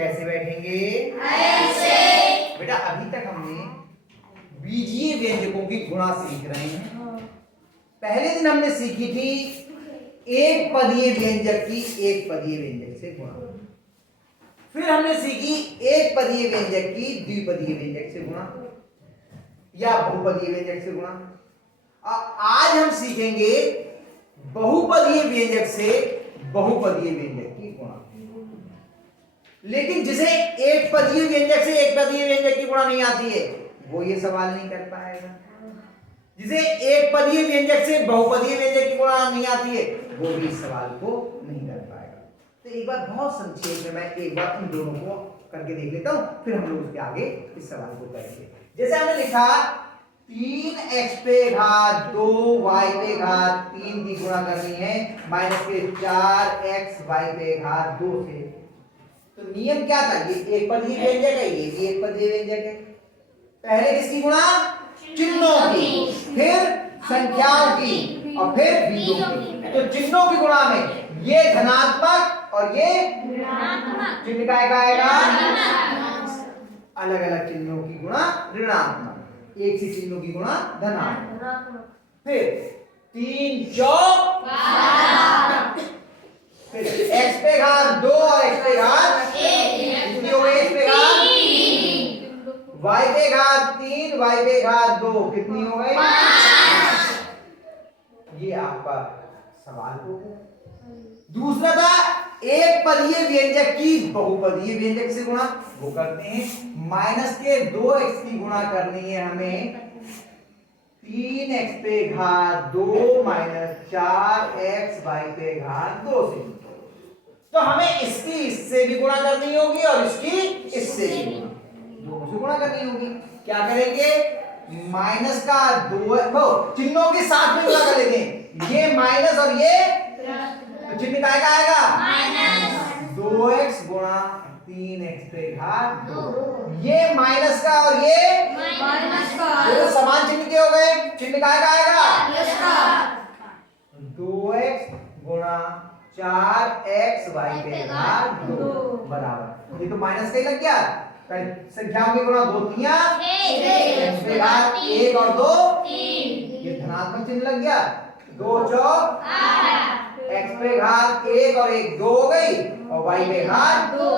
कैसे बैठेंगे? ऐसे। बेटा अभी तक हमने बीजीय व्यंजकों की गुणा सीख रहे हैं। पहले दिन हमने सीखी थी एक पदीय व्यंजक की एक पदीय व्यंजक से गुणा। फिर हमने सीखी एक पदीय व्यंजक की द्विपदीय व्यंजक से गुणा या बहुपदीय व्यंजक से गुणा। आज हम सीखेंगे बहुपदीय व्यंजक से बहुपदीय व्यंजक की गुणा। लेकिन जिसे एक पदीय व्यंजक से एक पदीय व्यंजक की गुणा नहीं आती है वो ये सवाल नहीं कर पाएगा। जिसे एक पदीय व्यंजक से बहुपदीय व्यंजक की गुणा नहीं आती है वो भी इस सवाल को नहीं कर पाएगा। तो एक बार बहुत संक्षेप में मैं एक बार इन दोनों को करके देख लेता हूं, फिर हम लोग उसके आगे इस सवाल को करेंगे। जैसे हमने लिखा 3x पे घात 2 y पे घात 3 की गुणा करनी है माइनस के 4x y पे घात 2 से। तो नियम क्या था? ये एक पदीय व्यंजक है, ये भी एक पदीय व्यंजक है। पहले किसकी गुणा? चिन्हों की, फिर संख्याओं की और फिर बीजों की। तो चिन्हों की गुणा में ये धनात्मक और ये ऋणात्मक। चिन्ह का आएगा अलग अलग चिन्हों की गुणा ऋणात्मक, एक सी चिन्हों की गुणा धनात्मक। फिर 3 चौक 12, फिर x पे घात 2 और x पे घात 1 कितनी हो गई? x पे घात 3, y पे घात 3 y पे घात 2 कितनी हो गई? 5। ये आपका सवाल हो गया। दूसरा था एक पदीय व्यंजक की बहुपदीय व्यंजक से गुणा, वो करते हैं। माइनस के 2x की गुणा करनी है हमें 3x पे घात 2 माइनस 4x y पे घात 2 से। तो हमें इसकी इससे भी गुणा करनी होगी और इसकी इससे भी गुणा, दोनों से गुणा करनी होगी। क्या करेंगे? माइनस का 2 चिन्हों के साथ में गुणा कर लेते हैं, ये माइनस और ये तो चिन्ह का आएगा माइनस 2x गुणा 3x पे घात 2। ये माइनस का और ये माइनस का, तो समान चिन्ह के हो गए। चिन्ह का आएगा प्लस का 2x गुणा 4x y पे घात 2 बराबर। ये तो माइनस का ही लग गया। संख्याओं की गुणा 2 3 x पे घात 1 और 2 3, ये धनात्मक चिन्ह लग गया। 2 चौक 8, x पे घात 1 और 1 2 हो गई और y पे घात 2,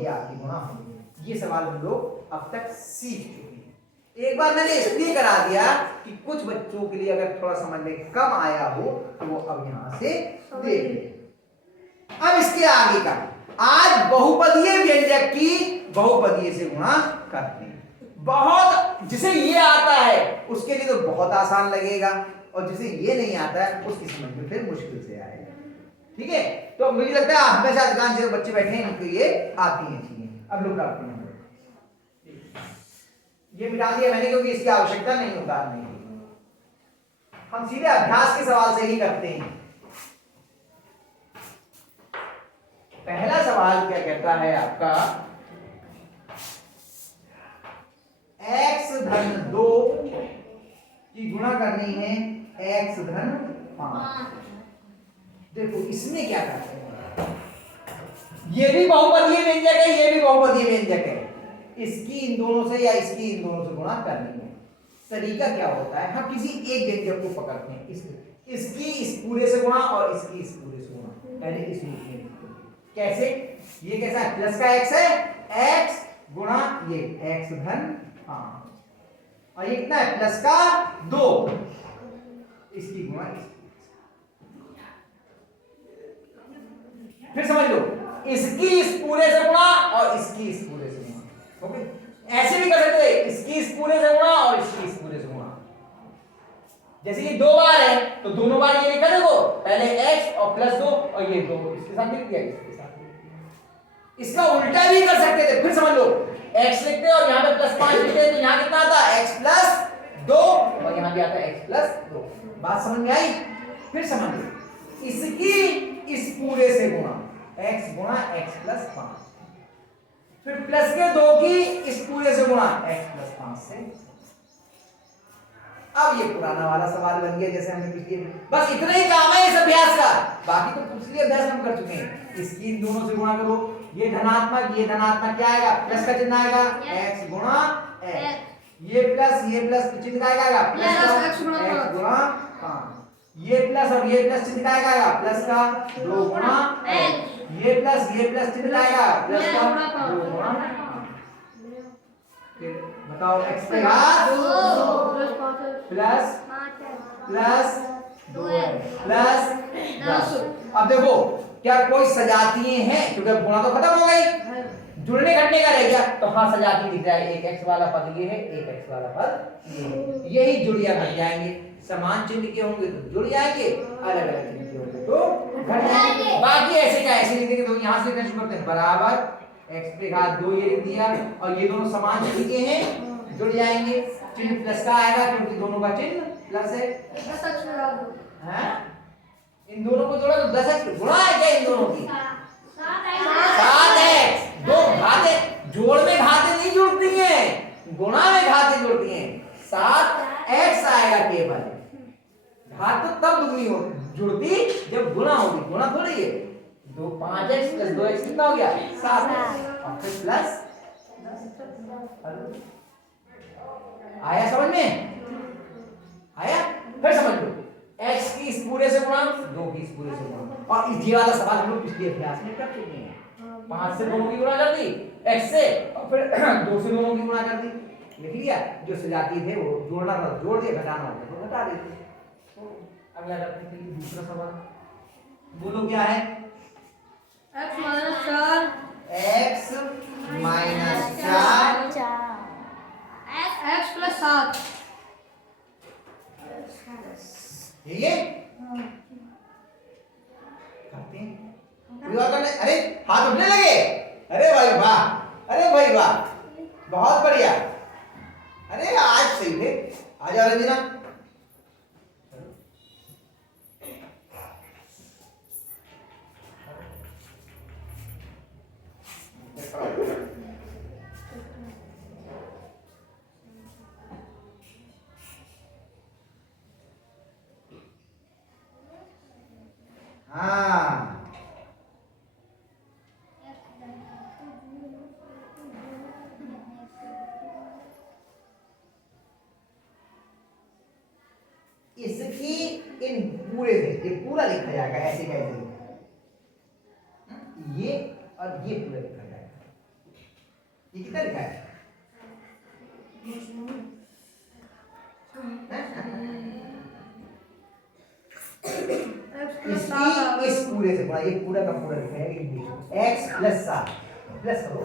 ये आपकी गुणा होगी। ये सवाल हम लोग अब तक सीख चुके हैं। एक बार मैंने इसलिए करा दिया कि कुछ बच्चों के लिए अगर थोड़ा समझ में कम आया हो तो वो अब यहां से देख ले। अब इसके आगे का आज बहुपदीय व्यंजक की बहुपदीय से गुणा करते हैं। बहुत जिसे ये आता है उसके लिए तो बहुत आसान लगेगा और जिसे ये नहीं आता है उसकी समझ में फिर मुश्किल से आएगा। ठीक है, तो मुझे लगता है हमेशा अधिकांश जो बच्चे बैठे हैं इनको ये आती हैं चीजें। अब लोग करते हैं, ये मिटा दिया मैंने क्योंकि इसकी आवश्यकता नहीं उतारने की। हम सीधे अभ्यास के सवाल से ही करते हैं। पहला सवाल क्या कहता है आपका? x धन 2 की गुणा करनी है x धन 5। देखो इसमें क्या करते हैं, ये भी बहुपदीय व्यंजक है, ये भी बहुपदीय व्यंजक है। इसकी इन दोनों से या इसकी इन दोनों से गुणा करनी है। तरीका क्या होता है? हम किसी एक व्यंजक को पकड़ते हैं, इसकी इस पूरे से गुणा और इसकी इस पूरे से गुणा, पहले इस रूप में। कैसे? ये कैसा है? प्लस का x है, x गुणा ये x धन 5 और ये कितना है? प्लस का 2, इसकी गुणा इसकी। फिर समझ लो, इसकी इस पूरे से गुणा और इसकी इस पूरे से गुणा। ओके, ऐसे भी कर सकते हैं, इसकी इस पूरे से गुणा और इसकी इस पूरे से गुणा। जैसे ये 2 बार है तो दोनों बार ये लिखा देखो, पहले x और प्लस 2 और ये 2 इसके साथ लिख दिया, इसके साथ। इसका उल्टा भी कर सकते थे। फिर समझ लो, x लिखते और यहाँ पे प्लस 5 लिखते तो यहाँ कितना आता? x प्लस 2 और यहाँ भी आता x प्लस 2। बात समझ में आई? फिर समझ लो, इसकी इस पूरे से गुणा x गुणा x प्लस 5, फिर प्लस के 2 की इस पूरे से गुणा x प्लस 5 से। अब ये पुराना वाला सवाल बन गया जैसे हमने पिछले, बस इतना ही काम है इस अभ्यास का बाकी तो पिछले अभ्यास हम कर चुके हैं। इसकी इन दोनों से गुणा करो, ये धनात्मक क्या आएगा, प्लस का चिन्ह आएगा, x गुणा x, ये प्लस चिन्ह का आएगा प्लस का x गुणा 5, ये प्लस चिन्ह का आएगा प्लस का 2 गुणा x, ये प्लस चिन्ह का आएगा प्लस का 2 गुणा। फिर बताओ x पे घात 2 प्लस 2 प्लस 10। अब देखो क्या कोई सजातीय हैं, क्योंकि गुणा तो खत्म हो गई, जुड़ने घटने का रह गया, तो हाँ सजाती दिख रहा है, एक x वाला पद ये है, एक x वाला पद ये है, यही जुड़िया घट जाएंगे। समान चिन्ह के होंगे तो जुड़ जाएंगे, अलग अलग चिन्ह के होंगे तो घट जाएंगे। बाकी ऐसे का ऐसे लिख देंगे, तो यहाँ से लिखना शुरू करते हैं, बराबर x पे घात 2 ये लिख दिया, और ये दोनों समान चिन्ह के हैं, जुड़ जाएंगे, चिन्ह प्लस का आएगा क्योंकि दोनों का चिन्ह प्लस है। हैं? इन दोनों को जोड़ा तो 10x गुणा है क्या इन दोनों की, 7x, दो घातें जोड़ में घातें नहीं जुड़ती हैं, गुणा में घातें जुड़ती हैं, 7x आएगा केवल, घात तो तब दुगनी हो जुड़ती जब गुणा होगी, गुणा थोड़ी है। 5x प्लस 2x कितना हो गया 7x, और फिर प्लस आया समझ में, आया। फिर समझ लो x की इस पूरे से गुणा 2 की इस पूरे से गुणा, और इस ये वाला सवाल हम लोग पिछले अभ्यास में कर चुके हैं, 5 से दोनों की गुणा कर दी x से, और फिर 2 से दोनों की गुणा कर दी, लिख लिया। जो सजाती थे वो जोड़ना था जोड़ दिया, घटाना होता तो घटा देते। तो अगला करते हैं दूसरा सवाल, बोलो क्या है, x माइनस 4 x प्लस 7 ये करते हैं। कोई और करने, अरे हाथ उठने लगे, अरे भाई वाह, अरे भाई वाह, बहुत बढ़िया, अरे आज सही थे, आ जाओ रंजना। हाँ इसकी इन पूरे से ये पूरा लिखा जाएगा ऐसे कैसे, ये और ये पूरा लिखा जाएगा। ये कितना लिखा है, इसकी इस पूरे से पूरा, ये पूरा का पूरा लिखा है x प्लस 7 प्लस करो,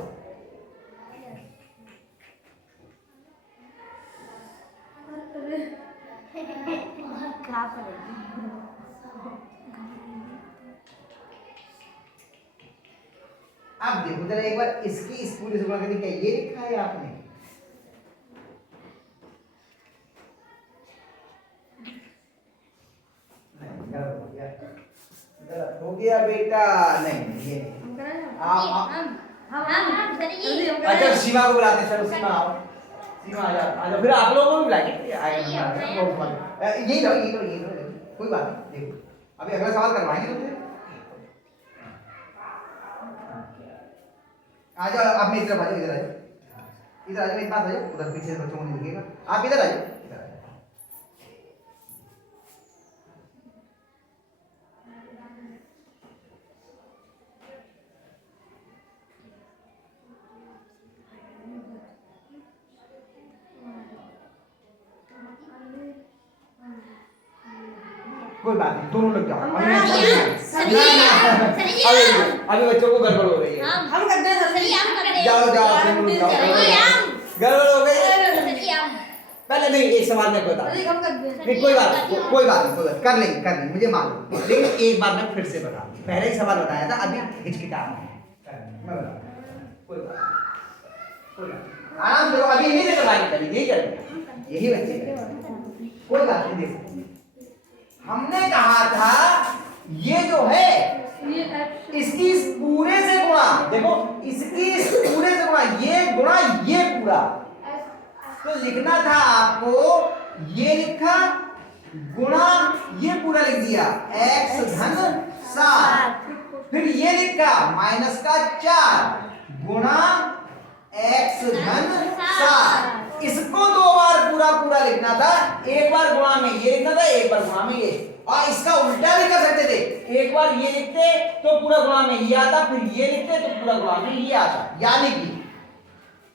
अब देखो जरा एक बार इसकी इस पूरे से गुणा करके क्या ये लिखा है आपने, गलत हो गया बेटा, नहीं ये आप अच्छा सीमा को बुलाते हैं, चलो सीमा आओ, सीमा आ जाओ, फिर आप लोगों को भी बुलाएंगे, आएगा यही लो, कोई बात नहीं। देखो अभी अगला सवाल करवाएंगे तुमसे, आ जाओ आप मेरी तरफ आ जाओ, इधर आ जाओ, इधर आ जाओ, मेरे पास आ जाओ, उधर पीछे बच्चों को नहीं दिखेगा, आप इधर आ जाओ, इधर आ जाओ। कोई बात नहीं, दोनों लग जाओ, अभी बच्चों को गड़बड़ हो रही है, हम करते हैं सर, जाओ गड़बड़ हो गई। पहले नहीं एक सवाल मैं बता, नहीं कोई बात नहीं, कर लेंगे मुझे मालूम, लेकिन एक बार मैं फिर से बता, पहले ही सवाल बताया था, अभी हिचकिचाहट है, कोई बात आराम से, अभी यही से करवाएंगे, यही करेंगे, यही बच्चे करेंगे, कोई बात नहीं। देखो हमने कहा था ये जो है इसकी इस पूरे से गुणा, देखो इसकी इस पूरे से गुणा, ये गुणा ये पूरा, तो लिखना था आपको ये लिखा गुणा ये पूरा लिख दिया, x धन 7, फिर ये लिखा माइनस का 4 गुणा x धन 7। इसको 2 बार पूरा पूरा लिखना था, एक बार गुणा में ये लिखना था, एक बार गुणा में ये, और इसका उल्टा भी कर सकते थे, एक बार ये लिखते तो पूरा गुणा में ये आता, फिर ये लिखते तो पूरा गुणा में ये आता, यानी कि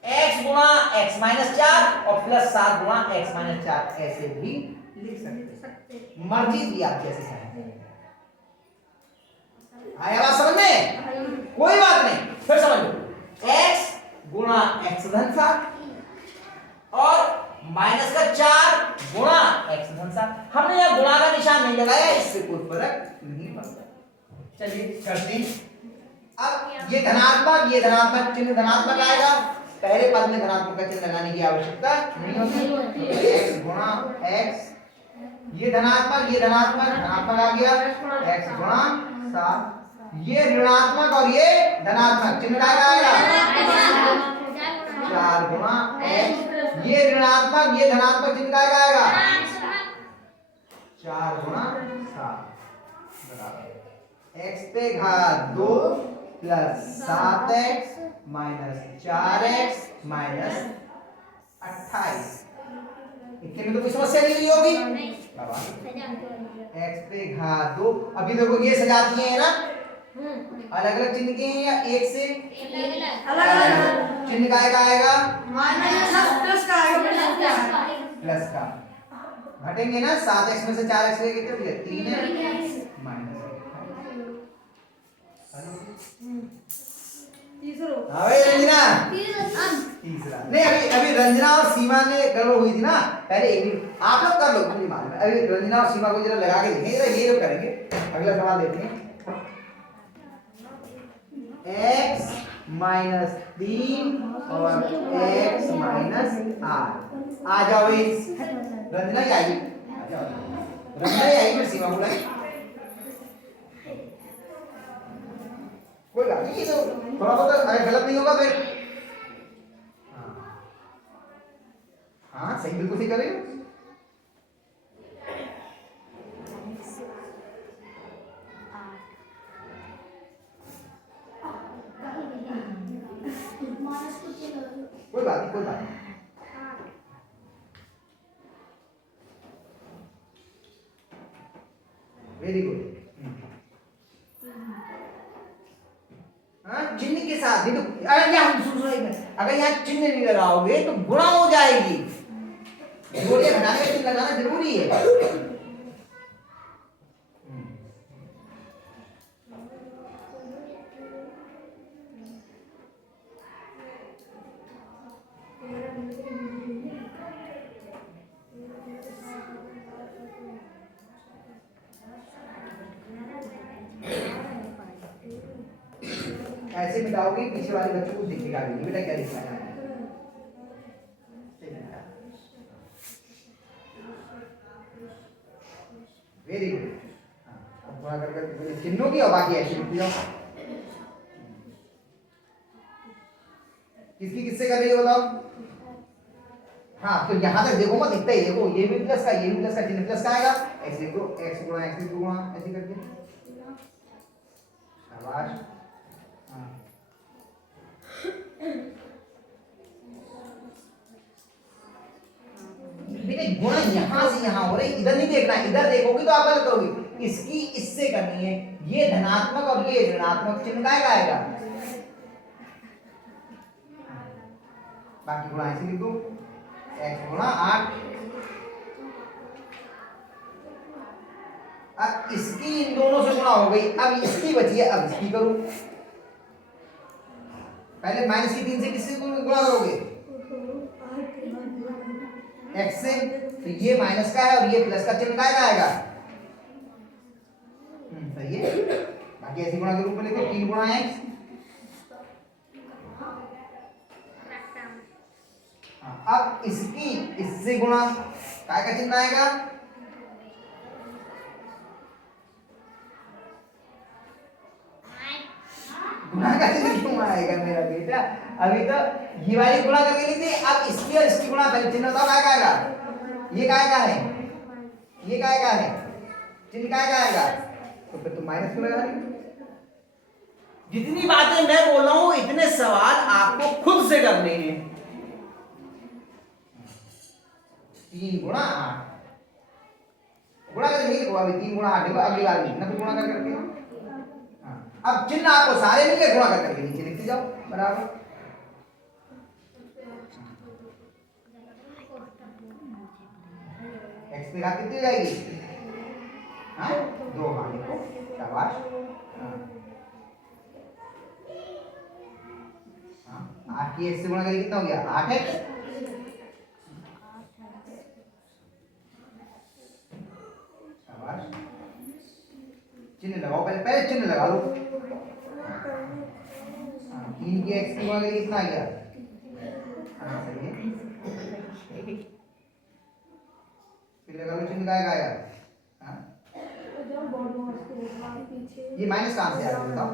x गुणा x माइनस 4 और प्लस 7 गुणा x माइनस 4 ऐसे भी लिख सकते, मर्जी थी आप कैसे करें। आया बात समझ में? कोई बात नहीं, फिर समझ लो x गुणा x धन 7 और माइनस का 4 गुणा x धन 7। हमने यह गुणा का निशान नहीं लगाया, इससे कोई फर्क नहीं पड़ता। चलिए करते हैं। अब ये धनात्मक चिन्ह धनात्मक आएगा, पहले पद में धनात्मक का चिन्ह लगाने की आवश्यकता नहीं होती। x गुणा x, ये धनात्मक आ गया, x गुणा 7, ये ऋणात्मक और ये धनात्मक चिन्ह का आएगा 4 गुणा x, ये ऋणात्मक ये धनात्मक चिन्ह का आएगा 4 गुणा 7 बराबर x पे घात 2 plus 7x minus 4x minus 28। इतने में तो कोई समस्या नहीं हुई होगी। x पे घात 2, अभी देखो ये सजाती है ना, अलग अलग चिन्ह के हैं या एक से अलग चिन्ह का आएगा प्लस का, घटेंगे ना, 7x में से 4x ले गए तो 3 है माइनस। रंजना तीसरा नहीं, अभी रंजना और सीमा ने गड़बड़ हुई थी ना, पहले एक मिनट आप लोग कर लो, मुझे मालूम है। अभी रंजना और सीमा को जरा लगा के देखेंगे, ये लोग करेंगे। अगला सवाल देखते हैं, x माइनस 3 और x माइनस 8। आ जाओ इस रंजना ही आई, आ जाओ रंजना ही आई, फिर सीमा बोला कोई बात नहीं, ये तो थोड़ा बहुत अगर गलत नहीं होगा फिर हाँ सही, बिल्कुल सही कर रहे हो। कोई बात नहीं, कोई बात नहीं। Very good. चिन्ह के साथ तो अगर यहाँ चिन्ह नहीं लगाओगे तो गुणा हो जाएगी, जोड़ियां घटाने का चिन्ह लगाना जरूरी है। ऐसे मिटाओगे पीछे वाले बच्चों को दिखेगा भी बेटा क्या लिखा है। Very good. अब थोड़ा कर चिन्हों की और बाकी ऐसे लिख दिया। किसकी किससे कर रही हो बताओ। हाँ तो यहाँ तक देखो मत, दिखता ही देखो, ये भी प्लस का ये भी प्लस का, चिन्ह प्लस का आएगा, x लिखो x गुणा x गुणा ऐसे करके। शाबाश। बेटे गुणा यहाँ से यहाँ हो रही, इधर नहीं देखना, इधर देखोगे तो आप गलत करोगे। इसकी इससे करनी है, ये धनात्मक और ये ऋणात्मक चिन्ह का आएगा। बाकी गुणा ऐसे लिखो x गुणा 8। अब इसकी इन दोनों से गुणा हो गई, अब इसकी बची है, अब इसकी करो। पहले माइनस की 3 से किससे गुणा करोगे? x से, तो ये माइनस का है और ये प्लस का चिन्ह का आएगा। सही है। बाकी ऐसी गुणा के रूप में लिखो 3 गुणा x। अब इसकी इससे गुणा काय का चिन्ह आएगा? गुणा का चिन्ह क्यों आएगा मेरा बेटा? अभी तो ये वाली गुणा करके ली थी, अब इसकी और इसकी गुणा पहले चिन्ह बताओ काय का आएगा? ये काय का है? ये काय का है? चिन्ह काय का आएगा? तो फिर तुम माइनस क्यों लगा रही हो? जितनी बातें मैं बोल रहा हूं इतने सवाल आपको खुद से करने हैं। 3 गुणा 8 गुणा करके नहीं लिखो अभी, 3 गुणा 8 लिखो अगली बार नहीं ना, फिर गुणा कर करके। हाँ, अब चिन्ह आपको सारे मिल गए, गुणा कर करके नीचे लिखते जाओ बराबर। एक्स पे घात कितनी हो जाएगी? हाँ 2, हाँ लिखो शाबाश। हाँ 8 की एक्स से गुणा करके कितना हो गया? 8x। शाबाश, चिन्ह लगाओ, पहले पहले चिन्ह लगा लो। 3 की एक्स से गुणा करके कितना आ गया? हाँ सही है, फिर लगा लो चिन्ह का आएगा। ये माइनस कहाँ से आ रहा है बताओ?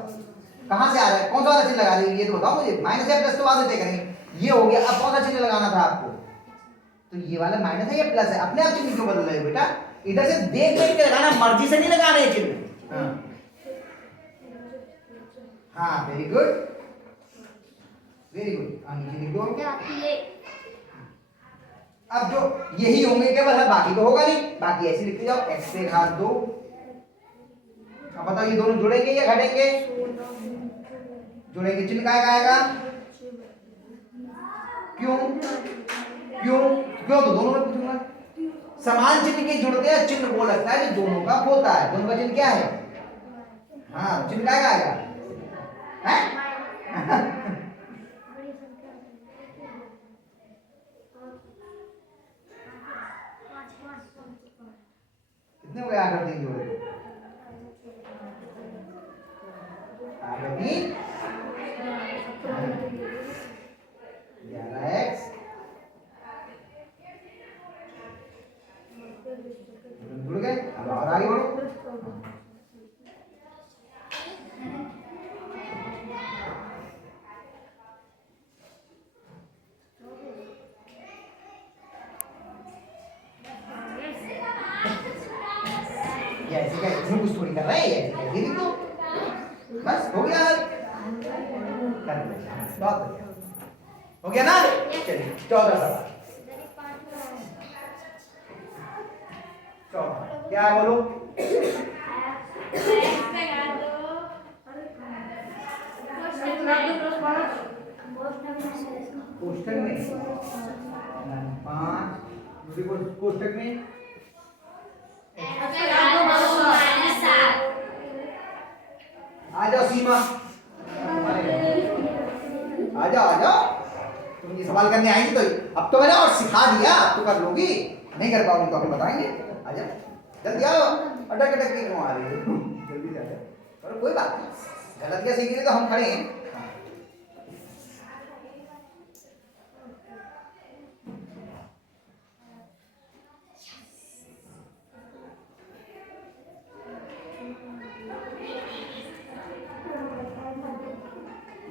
कहाँ से आ रहा है? कौन सा वाला चिन्ह लगा रही है ये तो बताओ मुझे। माइनस या प्लस तो बाद में तय करेंगे। ये हो गया, अब कौन सा चिन्ह लगाना था आपको? तो ये वाला माइनस है या प्लस है? अपने आप चिन्ह क्यों बदल रहे हो बेटा? इधर से देख देख के लगाना, मर्जी से नहीं लगाना है चिन्ह। हाँ वेरी गुड, वेरी गुड। नीचे लिख दो। अब जो यही होंगे केवल, है बाकी तो होगा नहीं, बाकी ऐसे लिखते जाओ। एक्स पे घात 2। अब बताओ ये दोनों जुड़ेंगे या घटेंगे? जुड़ेंगे, चिन्ह का आएगा। क्यों क्यों क्यों? तो दोनों में पूछूंगा। समान चिन्ह के जुड़ते हैं, चिन्ह वो लगता है जो दोनों का होता है। दोनों का चिन्ह क्या है? हाँ चिन्ह का आएगा है? कितने हो गए? 8 और 3 जोड़े 8 और 3 11x। जुड़ गए। अब और आगे बढ़ो। ऐसे क्या इसमें कुछ थोड़ी कर रहे हैं, ये लिख दो बस, हो गया। कर लो, बहुत बढ़िया हो गया ना। चलिए 14 सवाल। 14 क्या बोलो? कोष्ठक में 5, कोष्ठक में आ जाओ सीमा, आ जाओ आ जाओ। तुम ये सवाल करने आएंगी तो अब तो मैंने और सिखा दिया, अब तो कर लोगी। नहीं कर पाओगी तो हमें बताएंगे। आ जाओ जल्दी आओ, अटक अटक के क्यों आ रही हो? जल्दी आ जाओ। और कोई बात नहीं, गलत क्या सीखी तो हम खड़े हैं।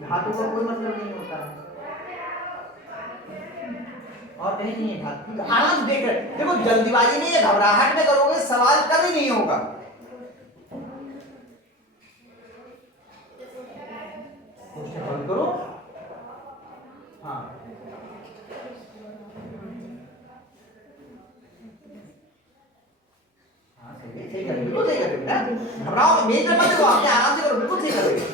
धातु का कोई मतलब नहीं होता है और कहीं नहीं है धातु। आराम देख रहे देखो, जल्दीबाजी में या घबराहट में करोगे सवाल कभी नहीं होगा। हल करो। हाँ हाँ सही है, बिल्कुल सही करोगे ना। घबराओ मेरी तरफ मत देखो, अपने आराम से करो, बिल्कुल सही करोगे।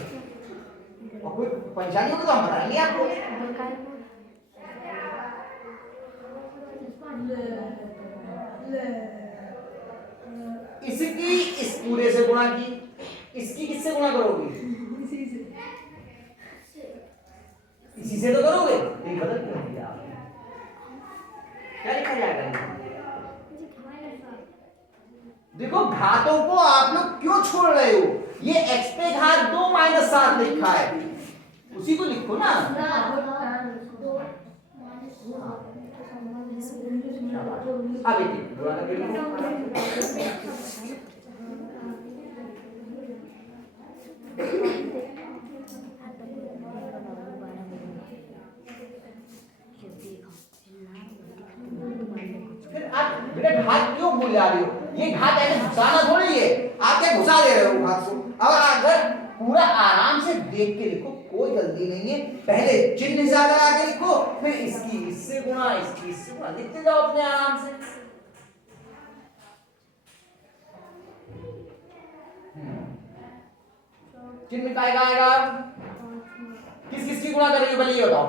और कोई परेशानी होगी तो हम बताएंगे आपको। इसकी इस पूरे से गुणा की, इसकी किससे गुणा करोगे? इसी से तो करोगे। ये गलत कर दिया आपने। क्या लिखा जाएगा? देखो घातों को आप लोग क्यों छोड़ रहे हो? ये x पे घात 2 - 7 लिखा है, उसी को लिखो ना। अब फिर आप बेटा घात क्यों भूल जा रही हो? ये घात ऐसे घुसाना थोड़ी है, आप क्या घुसा दे रहे हो हाथ को? अब अगर पूरा आराम से देख के लिखो, कोई जल्दी नहीं है। पहले चिन्ह ज्यादा आगे लिखो, फिर इसकी इससे गुणा, इसकी इससे गुणा, लिखते जाओ अपने आराम से। चिन्ह काय का आएगा? किस किस की गुणा करेंगे पहले ये बताओ।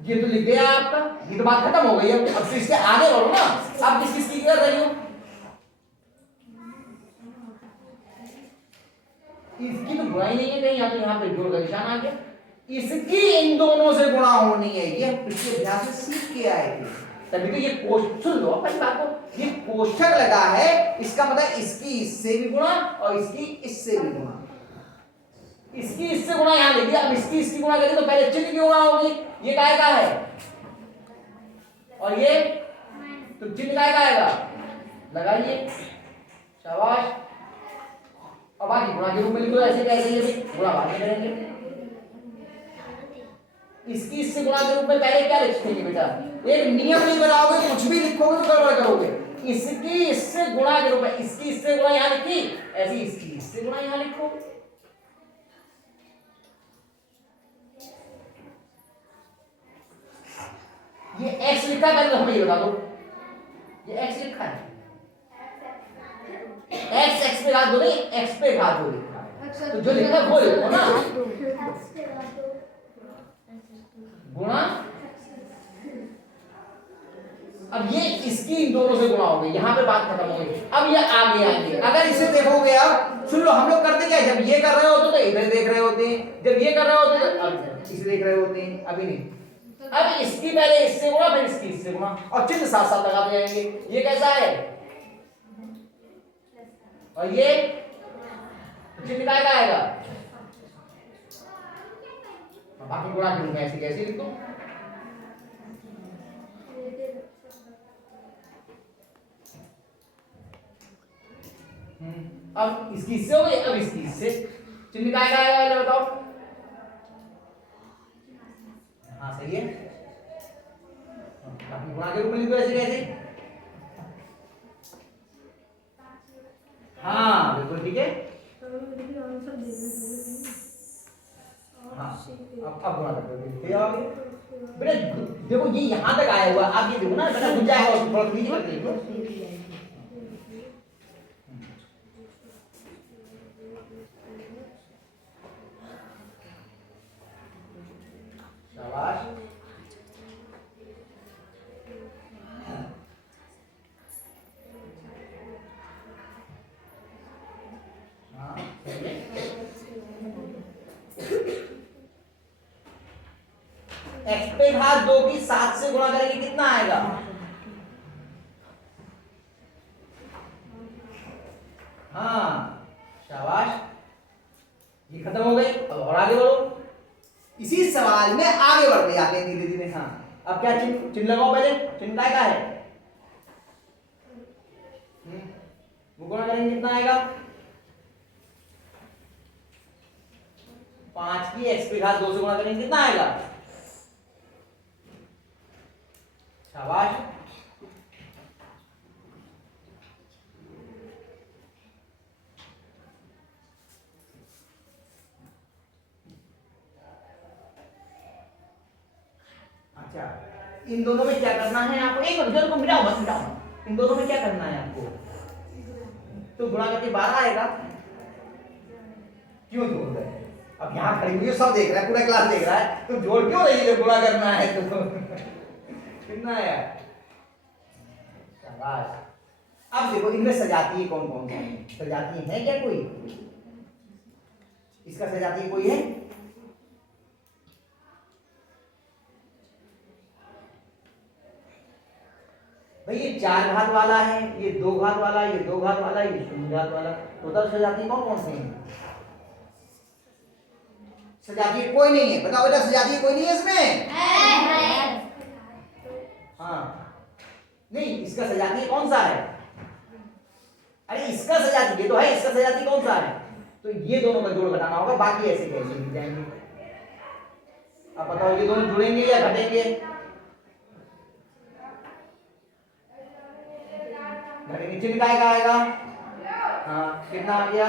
ये तो लिख दिया आपका, ये तो बात खत्म हो गई है। अब इसके आगे बढ़ो ना, आप किस किस की कर रही हो? इसकी तो गुणा ही नहीं है कहीं, यहाँ तो यहाँ पे जोड़ का निशान आ गया। इसकी इन दोनों से गुणा होनी है, ये पिछले अभ्यास में सीख के आए थे। तभी तो ये कोष्ठक, सुन लो अपनी बात को, ये कोष्ठक लगा है, इसका मतलब इसकी इससे भी गुणा और इसकी इससे भी गुणा। इसकी इससे गुणा यहाँ लिख दिया, अब इसकी इसकी गुणा करें तो पहले चिन्ह की गुणा होगी। ये काय का है और ये तो चिन्ह काय का आएगा, लगाइए, शाबाश। अब बाकी गुणा के रूप में लिखो, ऐसे कैसे ये भी गुणा बाद में करेंगे। इसकी इससे गुणा के रूप में पहले क्या लिखेंगे बेटा? एक नियम नहीं बनाओगे, कुछ भी लिखोगे तो गड़बड़ करोगे। इसकी इससे गुणा के रूप में, इसकी इससे गुणा यहाँ लिखी, ऐसी इसकी इससे गुणा यहाँ लिखो। ये x लिखा है, पहले हमें ये बता दो, ये x लिखा है, x पे घात दो नहीं, x पे घात दो लिखा है, तो जो लिखा है वो लिखो ना, गुणा। अब ये इसकी इन दोनों से गुणा हो गई, यहाँ पे बात खत्म हो गई। अब ये आगे आएंगे, अगर इसे देखोगे, अब सुन लो, हम लोग करते क्या, जब ये कर रहे होते तो इधर देख रहे होते हैं, जब ये कर रहे होते तो अब इसे देख रहे होते हैं, अभी नहीं। अब इसकी पहले इससे गुणा, फिर इसकी इससे गुणा, और चिन्ह साथ साथ लगाते जाएंगे। ये कैसा है और ये चिन्ह काय का आएगा, बाकी गुणा के रूप में ऐसे कैसे लिखो। अब इसकी इससे हो गई, अब इसकी इससे, चिन्ह काय का आएगा पहले बताओ। हाँ सही है, बाकी गुणा के रूप में लिखो ऐसे कैसे। हाँ बिल्कुल ठीक है। हाँ अब गुणा कर दो बेटा, देखो ये यहाँ तक आया हुआ, आप ये देखो ना बेटा, बुझ जाएगा उसको थोड़ा नीचे करते हैं। शाबाश। x पे घात 2 की 7 से गुणा करेंगे कितना आएगा? हाँ शाबाश, ये खत्म हो गई। अब और आगे बढ़ो, इसी सवाल में आगे बढ़ते जाते हैं धीरे धीरे। हाँ अब क्या चिन्ह लगाओ, पहले चिन्ह काय का है, वो गुणा करेंगे कितना आएगा? 5 की x पे घात 2 से गुणा करेंगे कितना आएगा? शाबाश। अच्छा इन दोनों में क्या करना है आपको, एक मिनट को मिटाओ मत, मिटाओ। इन दोनों में क्या करना है आपको, तो गुणा करके 12 आएगा। क्यों जोड़ रहे हैं? अब यहाँ खड़ी हुई सब देख रहा है, पूरा क्लास देख रहा है, तो जोड़ क्यों रही है? गुणा करना है तो कितना है? शाबाश। अब देखो इनमें सजातीय कौन कौन सा है, सजातीय है क्या कोई? इसका सजातीय कोई है? भाई ये 4 घात वाला है, ये 2 घात वाला, ये 2 घात वाला, ये 0 घात वाला, टोटल सजातीय कौन कौन से हैं? सजातीय कोई नहीं है, बताओ बेटा, सजातीय कोई नहीं है इसमें? हाँ नहीं, इसका सजातीय कौन सा है? अरे इसका सजातीय तो है, इसका सजातीय कौन सा है? तो ये दोनों का जोड़ घटाना होगा, बाकी ऐसे कैसे मिल जाएंगे? अब बताओ ये दोनों जुड़ेंगे या घटेंगे? घड़ी नीचे भी काय का आएगा। हाँ कितना आ गया,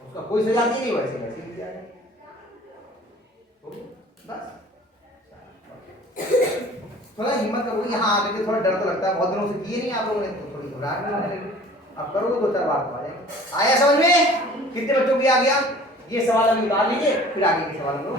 उसका कोई सजाती नहीं, वैसे वैसे ही जाएगा। तो बस थोड़ा हिम्मत करो, यहाँ आगे के थोड़ा डर तो लगता है, बहुत दिनों से किए नहीं आप लोगों ने, तो थोड़ी घबराहट भी होने लगी। अब करोगे 2-4 बार तो आ जाएगा। आया समझ में? कितने बच्चों की आ गया? ये सवाल अभी उतार लीजिए, फिर आगे के सवाल हम लोग